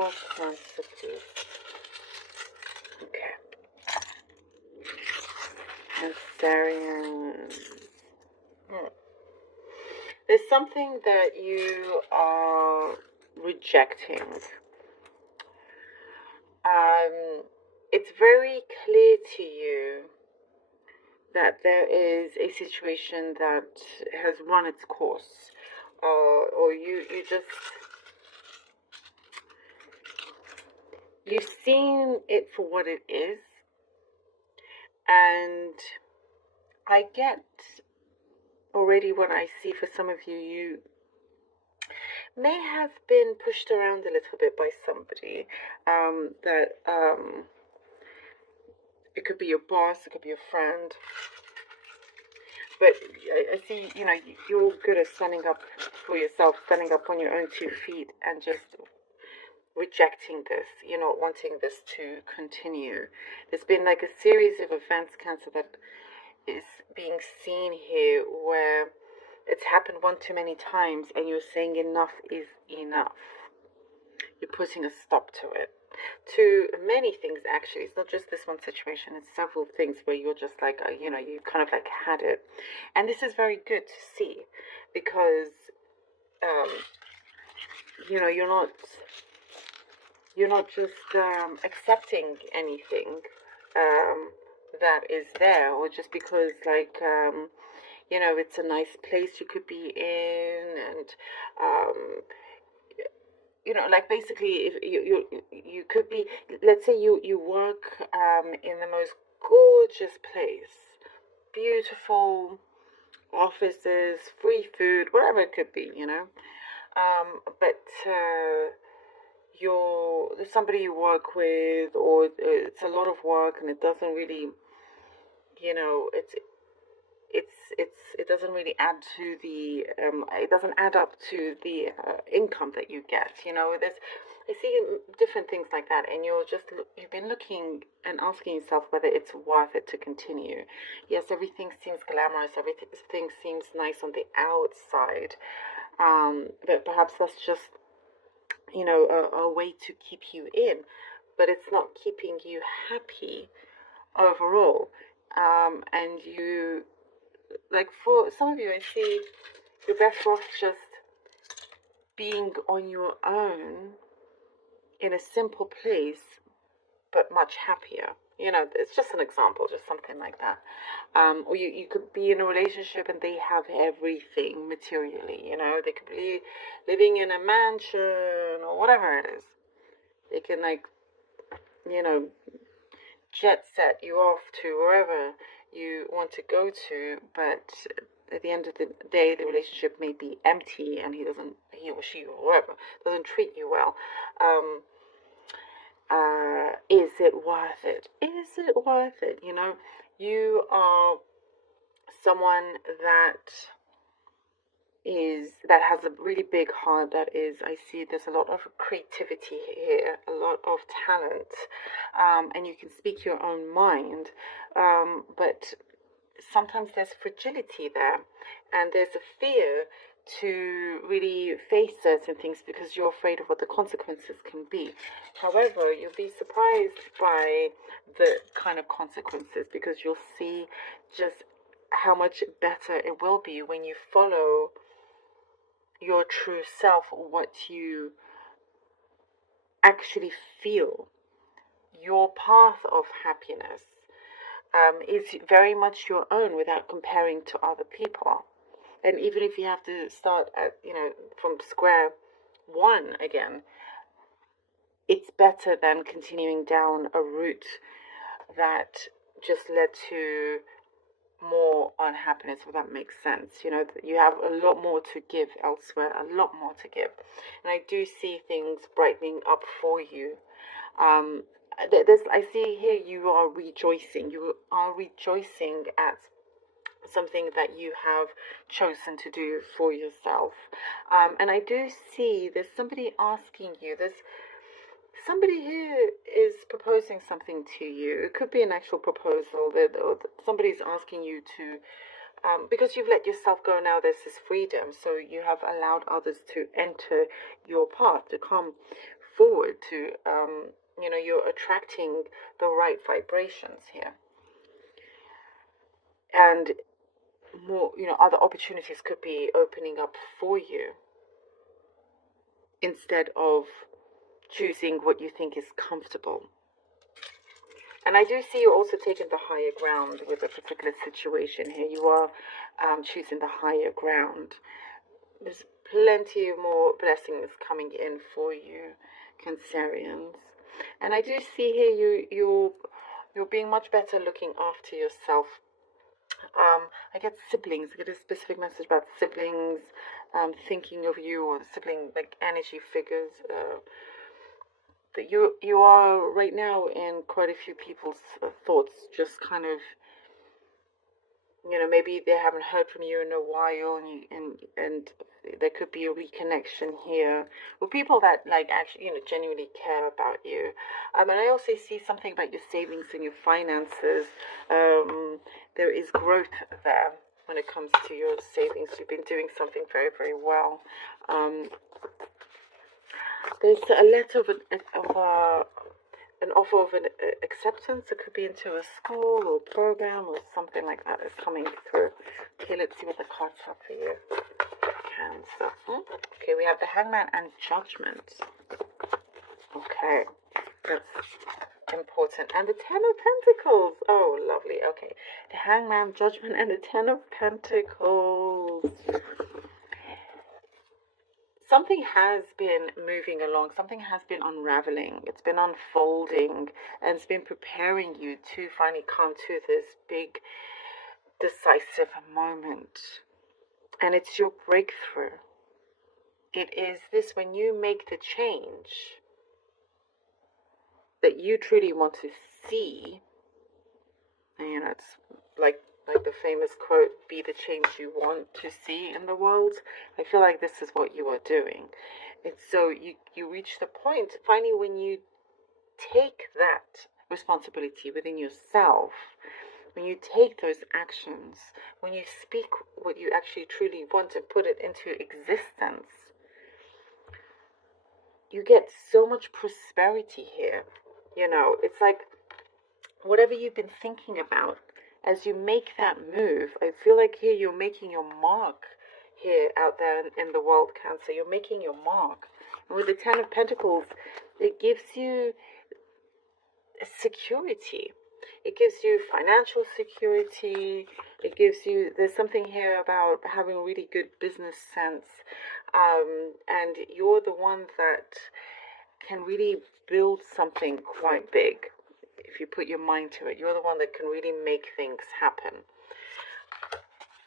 for Cancer, please? Okay. Cancerian. There's something that you are rejecting. It's very clear to you that there is a situation that has run its course, or you've seen it for what it is, and I get already what I see for some of you. You may have been pushed around a little bit by somebody it could be your boss, it could be a friend, but I see, you're good at standing up for yourself, standing up on your own 2 feet, and just rejecting this. You're not wanting this to continue. There's been like a series of events, Cancer, that is being seen here where it's happened one too many times, and you're saying enough is enough. You're putting a stop to it. To many things, actually. It's not just this one situation, it's several things where you're just like, you kind of like had it. And this is very good to see, because, you're not just accepting anything that is there, or just because, like, it's a nice place you could be in, and like, basically, if you could be, let's say you work in the most gorgeous place, beautiful offices, free food, whatever it could be, but there's somebody you work with, or it's a lot of work, and it doesn't really, it doesn't really add to the it doesn't add up to the income that you get. I see different things like that, and you've been looking and asking yourself whether it's worth it to continue. Yes, everything seems glamorous, everything seems nice on the outside, but perhaps that's just a way to keep you in, but it's not keeping you happy overall. And you, like, for some of you, I see you're better off just being on your own in a simple place, but much happier. It's just an example, just something like that. Or you could be in a relationship and they have everything materially. They could be living in a mansion or whatever it is. They can, like, jet set you off to wherever you want to go to, but at the end of the day, the relationship may be empty, and he or she or whoever doesn't treat you well. Is it worth it? Is it worth it? You are someone that has a really big heart. I see there's a lot of creativity here, a lot of talent, and you can speak your own mind, but sometimes there's fragility there, and there's a fear to really face certain things because you're afraid of what the consequences can be. However, you'll be surprised by the kind of consequences, because you'll see just how much better it will be when you follow your true self, what you actually feel. Your path of happiness is very much your own, without comparing to other people. And even if you have to start at, from square one again, it's better than continuing down a route that just led to more unhappiness, if that makes sense. You have a lot more to give elsewhere, a lot more to give. And I do see things brightening up for you. I see here you are rejoicing. You are rejoicing at something that you have chosen to do for yourself. And I do see there's somebody asking you, somebody here is proposing something to you. It could be an actual proposal, or somebody's asking you to, because you've let yourself go now, there's this freedom, so you have allowed others to enter your path, to come forward to, you're attracting the right vibrations here. And more, other opportunities could be opening up for you instead of choosing what you think is comfortable. And I do see you also taking the higher ground with a particular situation here. You are choosing the higher ground. There's plenty more blessings coming in for you, Cancerians. And I do see here you're being much better looking after yourself. I get siblings. I get a specific message about siblings thinking of you, or sibling like energy figures. That you are right now in quite a few people's thoughts, just kind of, maybe they haven't heard from you in a while, and there could be a reconnection here with people that like actually genuinely care about you. And I also see something about your savings and your finances. There is growth there when it comes to your savings. You've been doing something very, very well. There's a letter of an offer of an acceptance. It could be into a school or program or something like that is coming through. Okay, let's see what the cards are for you, Cancer. Okay, we have the Hangman and Judgment. Okay, that's important. And the Ten of Pentacles. Oh, lovely. Okay, the Hangman, Judgment, and the Ten of Pentacles. Something has been moving along, something has been unraveling, it's been unfolding, and it's been preparing you to finally come to this big, decisive moment. And it's your breakthrough. It is this, when you make the change that you truly want to see, and it's like the famous quote, be the change you want to see in the world. I feel like this is what you are doing. And so you reach the point finally when you take that responsibility within yourself, when you take those actions, when you speak what you actually truly want to put it into existence, you get so much prosperity here. It's like whatever you've been thinking about, as you make that move, I feel like here you're making your mark here out there in the world, Cancer. You're making your mark. And with the Ten of Pentacles, it gives you security. It gives you financial security. It gives you, there's something here about having really good business sense. And you're the one that can really build something quite big. If you put your mind to it, you're the one that can really make things happen.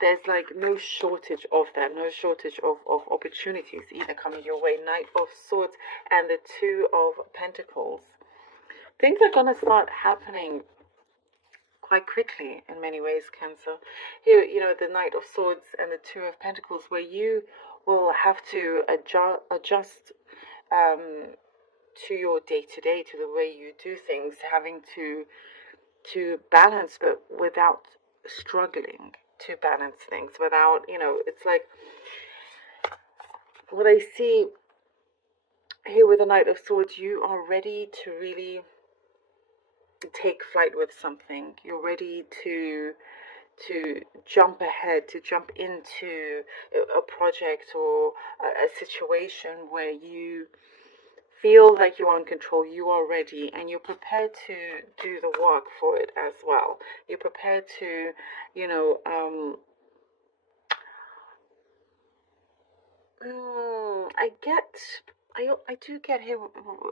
There's like no shortage of that, no shortage of opportunities either coming your way. Knight of Swords and the Two of Pentacles. Things are going to start happening quite quickly in many ways, Cancer. Here, the Knight of Swords and the Two of Pentacles, where you will have to adjust to your day-to-day, to the way you do things, having to balance, but without struggling to balance things, without, it's like what I see here with the Knight of Swords. You are ready to really take flight with something. You're ready to jump ahead, to jump into a project or a situation where you feel like you're in control. You are ready, and you're prepared to do the work for it as well. You're prepared to, I do get here,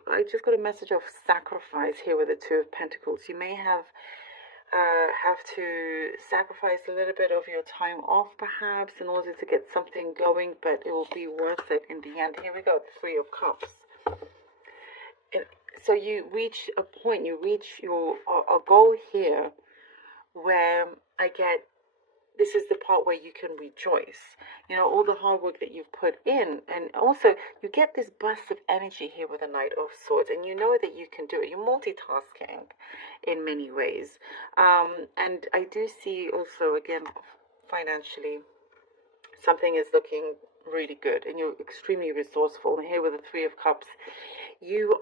I just got a message of sacrifice here with the Two of Pentacles. You may have to sacrifice a little bit of your time off perhaps in order to get something going, but it will be worth it in the end. Here we go, the Three of Cups. And so you reach a point, you reach a goal here where I get, this is the part where you can rejoice. All the hard work that you've put in. And also, you get this burst of energy here with the Knight of Swords. And you know that you can do it. You're multitasking in many ways. And I do see also, again, financially, something is looking really good. And you're extremely resourceful. And here with the Three of Cups, you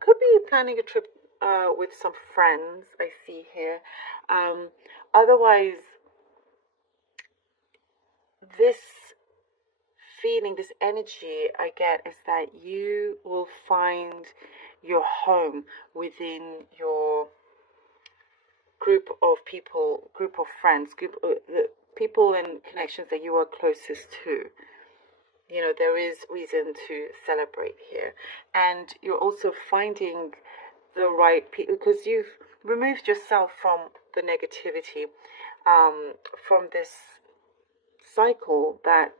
could be planning a trip with some friends, I see here. Otherwise, this feeling, this energy I get is that you will find your home within your group of people, group of friends, group the people and connections that you are closest to. You know, there is reason to celebrate here, and you're also finding the right people because you've removed yourself from the negativity, from this cycle that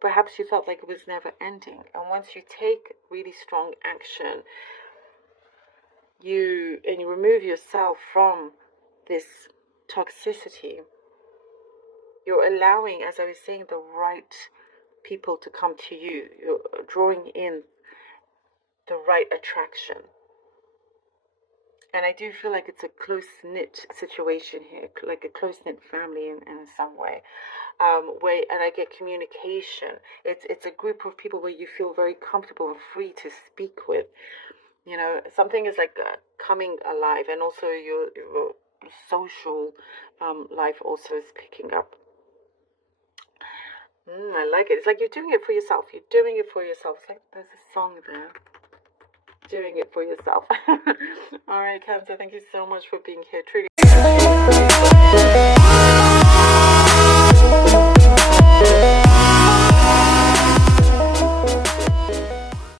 perhaps you felt like it was never ending. And once you take really strong action, you remove yourself from this toxicity, you're allowing, as I was saying, the right people to come to you. You're drawing in the right attraction. And I do feel like it's a close-knit situation here, like a close-knit family in some way. And I get communication. It's a group of people where you feel very comfortable and free to speak with. You know, something is like coming alive, and also your social life also is picking up. I like it. It's like you're doing it for yourself. You're doing it for yourself. It's like there's a song there. Doing it for yourself. All right, Cancer, thank you so much for being here. Truly